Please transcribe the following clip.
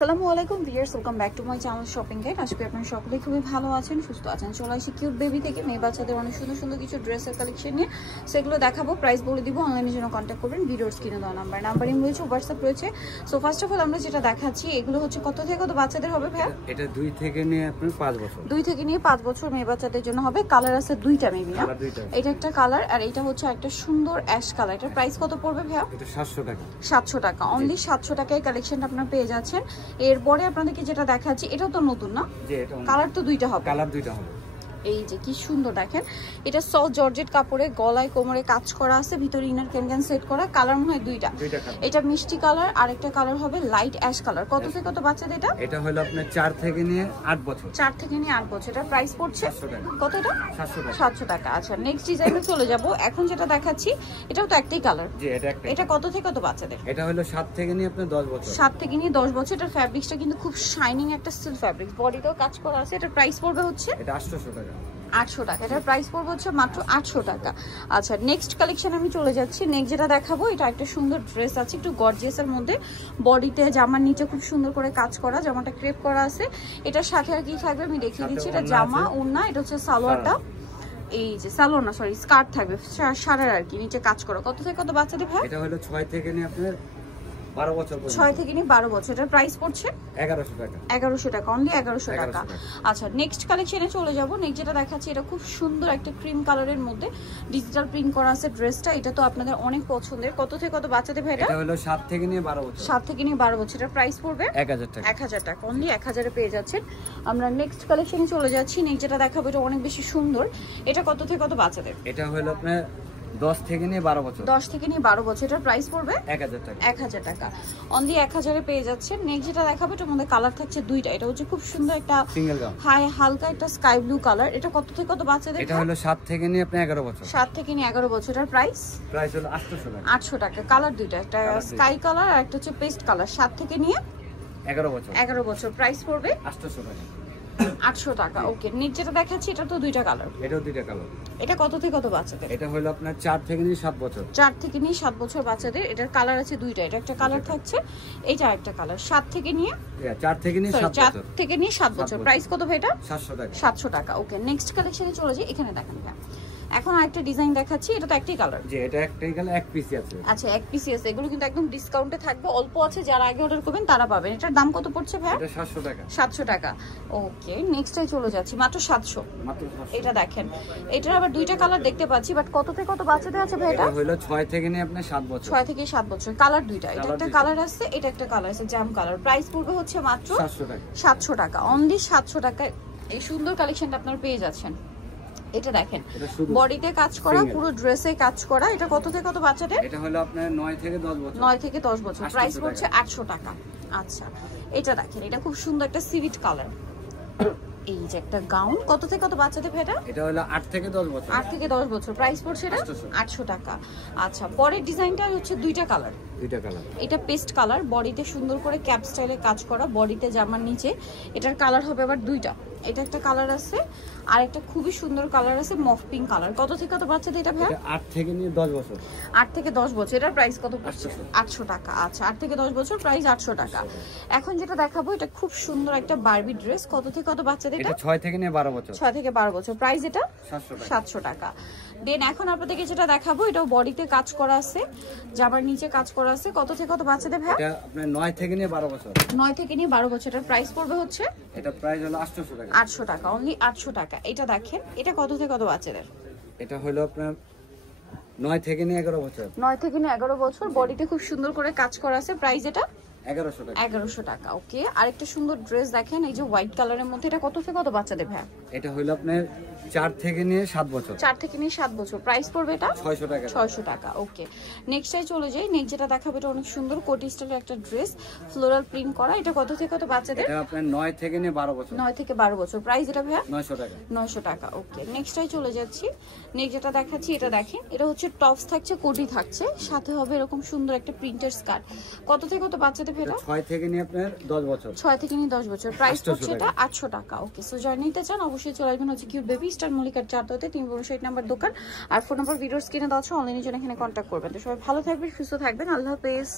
আসসালামু আলাইকুম viewers, welcome back to my channel shopping guide. আজকে আপনারা সকলেই খুবই ভালো আছেন, সুস্থ আছেন। চলে আসি কিউট বেবি থেকে মেয়ে বাচ্চাদের অনেক সুন্দর সুন্দর কিছু ড্রেসের কালেকশন নিয়ে, সেগুলো দেখাবো, প্রাইস বলে দিব। অনলাইনের জন্য কন্ট্যাক্ট করবেন, ভিডিওর স্ক্রিনে দেওয়া নাম্বারিং রয়েছে, হোয়াটসঅ্যাপ রয়েছে। সো ফার্স্ট অফ অল আমরা যেটা দেখাচ্ছি, এগুলো হচ্ছে কত থেকে কত বাচ্চাদের হবে ভাইয়া? এটা 2 থেকে নিয়ে আপনার 5 বছর। 2 থেকে নিয়ে 5 বছর মেয়ে বাচ্চাদের জন্য হবে। কালার আছে দুইটা মেবি না? এটা একটা কালার আর এটা হচ্ছে একটা সুন্দর অ্যাশ কালার। এটার প্রাইস কত পড়বে ভাইয়া? এটা 700 টাকা। 700 টাকা, অনলি 700 টাকায় কালেকশনটা আপনারা পেয়ে যাচ্ছেন। এরপরে আপনাদেরকে যেটা দেখাচ্ছি, এটাও তো নতুন না? জি, এটা কালার তো দুইটা হবে। কালার দুইটা হবে। এই যে কি সুন্দর দেখেন, এটা সফট জর্জেট কাপড়ে গলায় কোমরে কাজ করা আছে, ভিতরে ইনার ক্যানক্যান সেট করা। কালার মনে হয় দুইটা। এটা মিষ্টি কালার আর একটা কালার হবে লাইট অ্যাশ কালার। কত থেকে কত বাচ্চাদের এটা? এটা হলো আপনার 4 থেকে নিয়ে 8 বছর। 4 থেকে নিয়ে 8 বছর। এটা প্রাইস পড়ছে 700 টাকা। কত এটা? 700 টাকা। 700 টাকা। আচ্ছা, নেক্সট ডিজাইনে চলে যাব। এখন যেটা দেখাচ্ছি এটাও তো একটাই কালার। জি, এটা একটা। এটা কত থেকে কত বাচ্চাদের? এটা হলো 7 থেকে নিয়ে আপনার 10 বছর। 7 থেকে নিয়ে 10 বছর। এটার ফ্যাব্রিক্সটা কিন্তু খুব শাইনিং একটা সিল্ক ফ্যাব্রিক্স, বডিতেও কাজ করা আছে। এটার প্রাইস পড়বে হচ্ছে এটা 800 টাকা। 800 টাকা। এটার প্রাইস পড়বে হচ্ছে মাত্র 800 টাকা। আচ্ছা, নেক্সট কালেকশন আমি চলে যাচ্ছি। নেক্সট যেটা দেখাবো, এটা একটা সুন্দর ড্রেস আছে, একটু গর্জিয়াসের মধ্যে। বডিতে জামার নিচে খুব সুন্দর করে কাজ করা, জামাটা ক্রেপ করা আছে। এটার সাথে আর কি থাকবে আমি দেখিয়ে দিচ্ছি। এটা জামা, ওড়না, এটা হচ্ছে সালোয়ারটা। এই যে সালোয়ার না, সরি, স্কার্ট থাকবে, শাড়ির আর কি নিচে কাজ করা। কত থেকে কত বাচ্চাদের ভাই? এটা হলো 6 থেকে নিয়ে আপনার 12 বছর পর্যন্ত। 6 থেকে নিয়ে 12 বছর। এটার প্রাইস পড়ছে 1100 টাকা। 1100 টাকা, অনলি 1100 টাকা। আচ্ছা, নেক্সট কালেকশনে চলে যাব। নেক্সট যেটা দেখাচ্ছি, এটা খুব সুন্দর একটা ক্রিম কালারের মধ্যে ডিজিটাল প্রিন্ট করা আছে ড্রেসটা। এটা তো আপনাদের অনেক পছন্দের। কত থেকে কত বাচ্চাদের ভাই এটা? এটা হলো 7 থেকে নিয়ে 12 বছর। 7 থেকে নিয়ে 12 বছর। এটার প্রাইস পড়বে 1000 টাকা। 1000 টাকা, অনলি 1000 এ পেয়ে যাচ্ছেন। আমরা নেক্সট কালেকশনে চলে যাচ্ছি। নেক্সট যেটা দেখাবো, এটা অনেক বেশি সুন্দর। এটা কত থেকে কত বাচ্চাদের? এটা হলো আপনার 10 থেকে নিয়ে 12 বছর। 10 থেকে নিয়ে 12 বছর। এটার প্রাইস পড়বে 1000 টাকা। 1000 টাকা, অনলি 1000 এ পেয়ে যাচ্ছেন। নেক্সট যেটা দেখাবো, এটার মধ্যে কালার থাকছে দুইটা। এটা হচ্ছে খুব সুন্দর একটা সিঙ্গেল গাউন, হালকা একটা স্কাই ব্লু কালার। এটা কত থেকে কত বাচ্চাদের? এটা হলো 7 থেকে নিয়ে আপনি 11 বছর। 7 থেকে নিয়ে 11 বছর। এটার প্রাইস হলো 800 টাকা। 800 টাকা। কালার দুইটা, একটা স্কাই কালার আর একটা হচ্ছে পেস্ট কালার। 7 থেকে নিয়ে 11 বছর। 11 বছর। প্রাইস পড়বে 800 টাকা। 800 টাকা। ওকে, নেক্সট যেটা দেখাচ্ছি, এটা তো দুইটা কালার। এটাও দুইটা কালার। এটা কত থেকে কত বাচ্চাদের? এটা হলো আপনার 4 থেকে নিয়ে 7 বছর। 4 থেকে নিয়ে 7 বছর বাচ্চাদের। এটার কালার আছে দুইটা। এটা একটা কালার থাকছে, এইটা একটা কালার। 7 থেকে নিয়ে 4 থেকে নিয়ে 7 4 বছর। থেকে নিয়ে 7 বছর। প্রাইস কত ভাই এটা? 700 টাকা। 700 টাকা। ওকে, নেক্সট কালেকশনে চলে যাই। এখানে দেখেন ভাই, এখন আরেকটা ডিজাইন দেখাচ্ছি। এটা তো একটাই কালার। জি, এটা একটাই কালার, এক পিসই আছে। আচ্ছা, এক পিসই আছে। এগুলো কিন্তু একদম ডিসকাউন্টে থাকবে, অল্প আছে। যারা আগে অর্ডার করবেন তারা পাবেন। এটার দাম কত পড়ছে ভাই? এটা 700 টাকা। 700 টাকা। ওকে, নেক্সটে চলে যাচ্ছি। মাত্র 700। মাত্র 700। এটা দেখেন, এটার আবার দুইটা কালার দেখতে পাচ্ছি, বাট কত থেকে কত বাচ্চাদের আছে ভাই এটা? এটা হলো 6 থেকে নিয়ে আপনি 7 বছর। 6 থেকে 7 বছর। কালার দুইটা। এটা একটা কালার আছে, এটা একটা কালার আছে জাম কালার। প্রাইস পড়বে হচ্ছে মাত্র 700 টাকা। 700 টাকা, অনলি 700 টাকায় এই সুন্দর কালেকশনটা আপনারা পেয়ে যাচ্ছেন। এটা দেখেন, বডিতে কাজ করা, পুরো ড্রেসে কাজ করা। এটা কত থেকে কত বাচ্চাদের? এটা হলো আপনার 9 থেকে 10 বছর। 9 থেকে 10 বছর। প্রাইস পড়ছে 800 টাকা। আচ্ছা, এটা দেখেন, এটা খুব সুন্দর একটা সিভিট কালার। এই যে একটা গাউন। কত থেকে কত বাচ্চাদের ভাই এটা? এটা হলো 8 থেকে 10 বছর। 8 থেকে 10 বছর। প্রাইস পড়ছে এটা 800 টাকা। আচ্ছা, পরের ডিজাইনটা হচ্ছে দুইটা কালার। দুইটা কালার। এটা পেস্ট কালার, বডিতে সুন্দর করে ক্যাপ স্টাইলে কাজ করা, বডিতে জামার নিচে। এটার কালার হবে আবার দুইটা। এটা একটা কালার আছে আর একটা খুবই সুন্দর কালার আছে, মফ পিঙ্ক কালার। কত থেকে কত বাচ্চাদের এটা ভাই? এটা 8 থেকে নিয়ে 10 বছর। 8 থেকে 10 বছর। এটার প্রাইস কত পড়ছে? 800 টাকা। আচ্ছা, 8 থেকে 10 বছর, প্রাইস 800 টাকা। এখন যেটা দেখাবো, এটা খুব সুন্দর একটা বারবি ড্রেস। কত থেকে কত বাচ্চাদের এটা? এটা 6 থেকে নিয়ে 12 বছর। 6 থেকে 12 বছর। প্রাইস এটা 700 টাকা। দেন এখন আপনাদেরকে যেটা দেখাবো, এটাও বডিতে কাজ করা আছে, জামার নিচে কাজ করা আছে। কত থেকে কত বাচ্চাদের ভাই? এটা আপনার 9 থেকে নিয়ে 12 বছর। 9 থেকে নিয়ে 12 বছর। এটার প্রাইস পড়বে হচ্ছে এটা প্রাইস হলো 800 টাকা। 800 টাকা, অনলি 800 টাকা। এটা দেখেন, এটা কত থেকে কত বাচ্চাদের? এটা হলো আপনার 9 থেকে নিয়ে 11 বছর। 9 থেকে নিয়ে 11 বছর। বডিতে খুব সুন্দর করে কাজ করা আছে। প্রাইস এটা 1100 টাকা। 1100 টাকা। ওকে, আরেকটা সুন্দর ড্রেস দেখেন, এই যে হোয়াইট কালারের মধ্যে। এটা কত থেকে কত বাচ্চাদের ভাই? এটা হলো আপনার 4 থেকে নিয়ে 7 বছর। 4 থেকে নিয়ে 7 বছর। প্রাইস পড়বে এটা 600 টাকা। 600 টাকা। ওকে, নেক্সটে চলে যাই। নেক্সট যেটা দেখাবো, এটা অনেক সুন্দর কোটি স্টাইলের একটা ড্রেস, ফ্লোরাল প্রিন্ট করা। এটা কত থেকে কত বাচ্চাদের? এটা আপনার 9 থেকে নিয়ে 12 বছর। 9 থেকে 12 বছর। প্রাইস এটা ভাই 900 টাকা। 900 টাকা। ওকে, নেক্সটে চলে যাচ্ছি। নেক্সট যেটা দেখাচ্ছি, এটা দেখেন, এটা হচ্ছে টপস থাকছে, কোটি থাকছে, সাথে হবে এরকম সুন্দর একটা প্রিন্টের স্কার্ট। কত থেকে কত বাচ্চাদের ভাই? 6 থেকে নিয়ে আপনার 10 বছর। 6 থেকে নিয়ে 10 বছর। প্রাইস হচ্ছে এটা 800 টাকা। ওকে, সো যারা নিতে চান অবশ্যই চলে আসবেন হচ্ছে কিউট বেবি স্টার মল্লিকার 4-3 নাম্বার দোকান। আর ফোন নাম্বার ভিডিওর স্ক্রিনে দেওয়া আছে, অনলাইনের জন্য এখানে কন্ট্যাক্ট করবেন। তো সবাই ভালো থাকবেন, সুস্থ থাকবেন। আল্লাহ হাফেজ।